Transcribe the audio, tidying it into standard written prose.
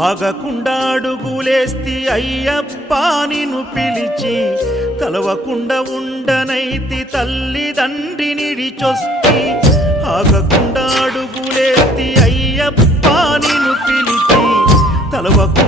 ఆగకుండా అడుగులేస్తి అయ్యప్ప నిన్ను పిలిచి తలవకుండా ఉండనైతి తల్లిదండ్రిని నిడిచొస్తి ఆగకుండా అడుగులేస్తి అయ్యప్ప నిన్ను పిలిచి తలవకుండా